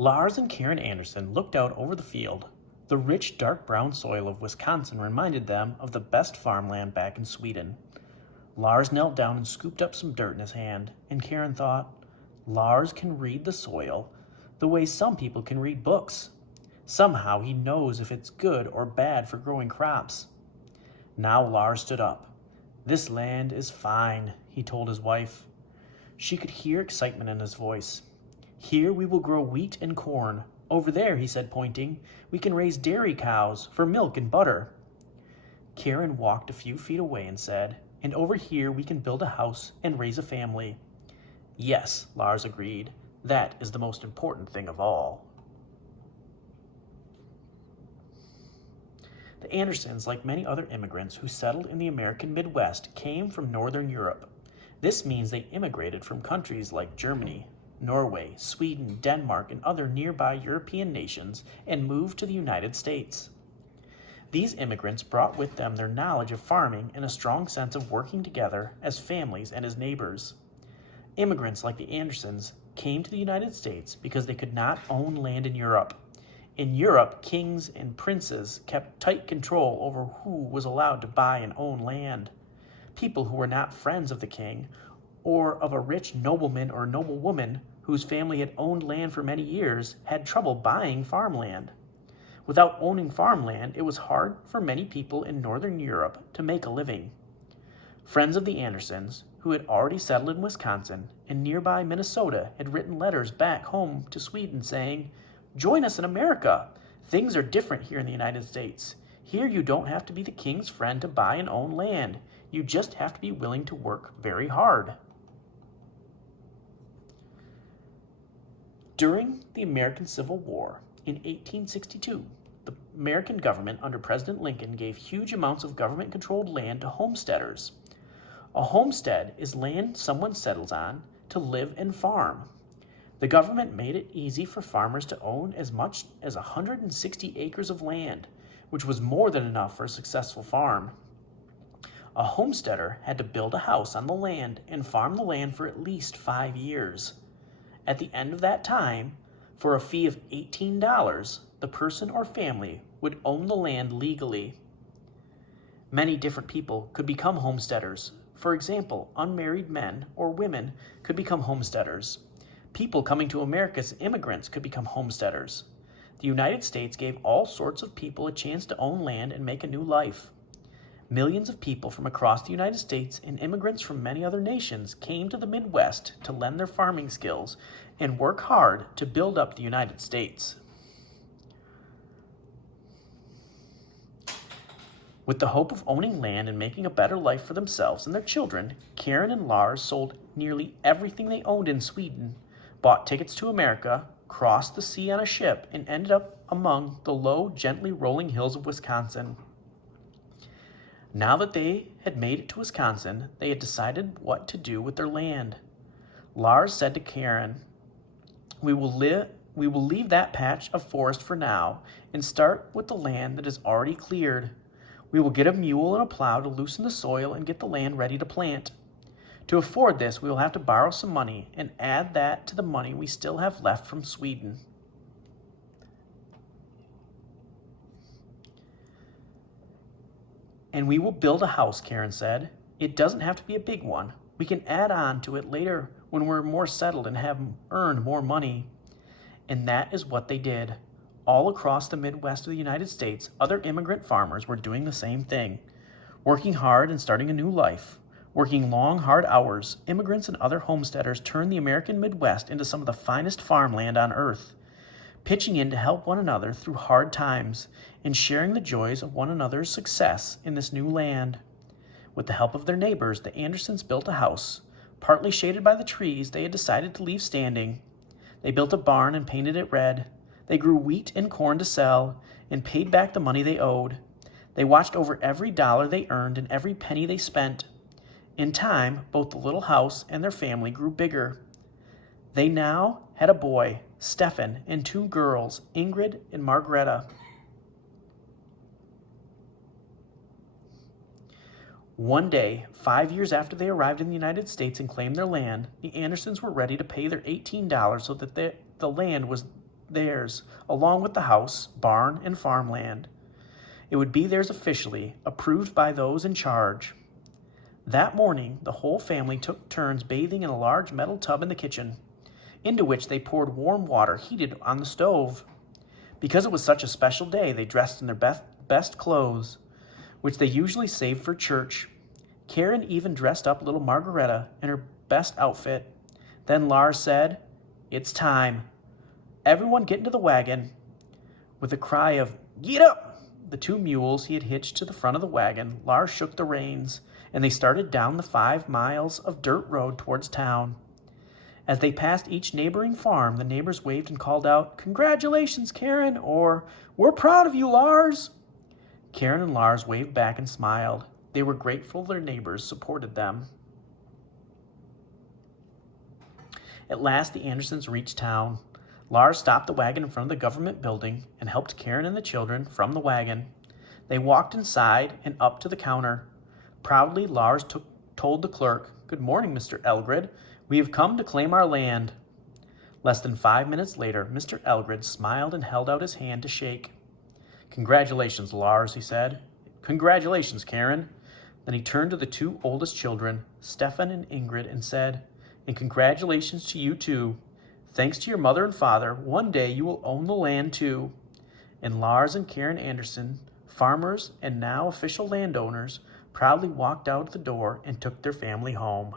Lars and Karen Anderson looked out over the field. The rich, dark brown soil of Wisconsin reminded them of the best farmland back in Sweden. Lars knelt down and scooped up some dirt in his hand, and Karen thought, Lars can read the soil the way some people can read books. Somehow he knows if it's good or bad for growing crops. Now Lars stood up. This land is fine, he told his wife. She could hear excitement in his voice. Here we will grow wheat and corn. Over there, he said, pointing, we can raise dairy cows for milk and butter. Karen walked a few feet away and said, and over here we can build a house and raise a family. Yes, Lars agreed. That is the most important thing of all. The Andersons, like many other immigrants who settled in the American Midwest, came from Northern Europe. This means they immigrated from countries like Germany, Norway, Sweden, Denmark, and other nearby European nations and moved to the United States. These immigrants brought with them their knowledge of farming and a strong sense of working together as families and as neighbors. Immigrants like the Andersons came to the United States because they could not own land in Europe. In Europe, kings and princes kept tight control over who was allowed to buy and own land. People who were not friends of the king or of a rich nobleman or noblewoman whose family had owned land for many years had trouble buying farmland. Without owning farmland, it was hard for many people in Northern Europe to make a living. Friends of the Andersons, who had already settled in Wisconsin and nearby Minnesota, had written letters back home to Sweden saying, "Join us in America. Things are different here in the United States. Here you don't have to be the king's friend to buy and own land. You just have to be willing to work very hard." During the American Civil War in 1862, the American government under President Lincoln gave huge amounts of government-controlled land to homesteaders. A homestead is land someone settles on to live and farm. The government made it easy for farmers to own as much as 160 acres of land, which was more than enough for a successful farm. A homesteader had to build a house on the land and farm the land for at least 5 years. At the end of that time, for a fee of $18, the person or family would own the land legally. Many different people could become homesteaders. For example, unmarried men or women could become homesteaders. People coming to America as immigrants could become homesteaders. The United States gave all sorts of people a chance to own land and make a new life. Millions of people from across the United States and immigrants from many other nations came to the Midwest to lend their farming skills and work hard to build up the United States. With the hope of owning land and making a better life for themselves and their children, Karen and Lars sold nearly everything they owned in Sweden, bought tickets to America, crossed the sea on a ship, and ended up among the low, gently rolling hills of Wisconsin. Now that they had made it to Wisconsin, they had decided what to do with their land. Lars said to Karen, we will leave that patch of forest for now and start with the land that is already cleared. We will get a mule and a plow to loosen the soil and get the land ready to plant. To afford this, we will have to borrow some money and add that to the money we still have left from Sweden. And we will build a house, Karen said. It doesn't have to be a big one. We can add on to it later when we're more settled and have earned more money. And that is what they did. All across the Midwest of the United States, other immigrant farmers were doing the same thing, working hard and starting a new life. Working long, hard hours, immigrants and other homesteaders turned the American Midwest into some of the finest farmland on earth, pitching in to help one another through hard times and sharing the joys of one another's success in this new land. With the help of their neighbors, the Andersons built a house, partly shaded by the trees they had decided to leave standing. They built a barn and painted it red. They grew wheat and corn to sell and paid back the money they owed. They watched over every dollar they earned and every penny they spent. In time, both the little house and their family grew bigger. They now had a boy, Stefan, and 2 girls, Ingrid and Margareta. One day, 5 years after they arrived in the United States and claimed their land, the Andersons were ready to pay their $18 so that the land was theirs, along with the house, barn, and farmland. It would be theirs officially, approved by those in charge. That morning, the whole family took turns bathing in a large metal tub in the kitchen, into which they poured warm water heated on the stove. Because it was such a special day, they dressed in their best clothes, which they usually saved for church. Karen even dressed up little Margareta in her best outfit. Then Lars said, "It's time. Everyone get into the wagon." With a cry of, "Get up!" the 2 mules he had hitched to the front of the wagon, Lars shook the reins, and they started down the 5 miles of dirt road towards town. As they passed each neighboring farm, the neighbors waved and called out, "Congratulations, Karen," or "We're proud of you, Lars." Karen and Lars waved back and smiled. They were grateful their neighbors supported them. At last, the Andersons reached town. Lars stopped the wagon in front of the government building and helped Karen and the children from the wagon. They walked inside and up to the counter. Proudly, Lars told the clerk, "Good morning, Mr. Elgrid. We have come to claim our land." Less than 5 minutes later, Mr. Elgrid smiled and held out his hand to shake. "Congratulations, Lars," he said. "Congratulations, Karen." Then he turned to the 2 oldest children, Stefan and Ingrid, and said, "And congratulations to you too. Thanks to your mother and father, one day you will own the land too." And Lars and Karen Anderson, farmers and now official landowners, proudly walked out the door and took their family home.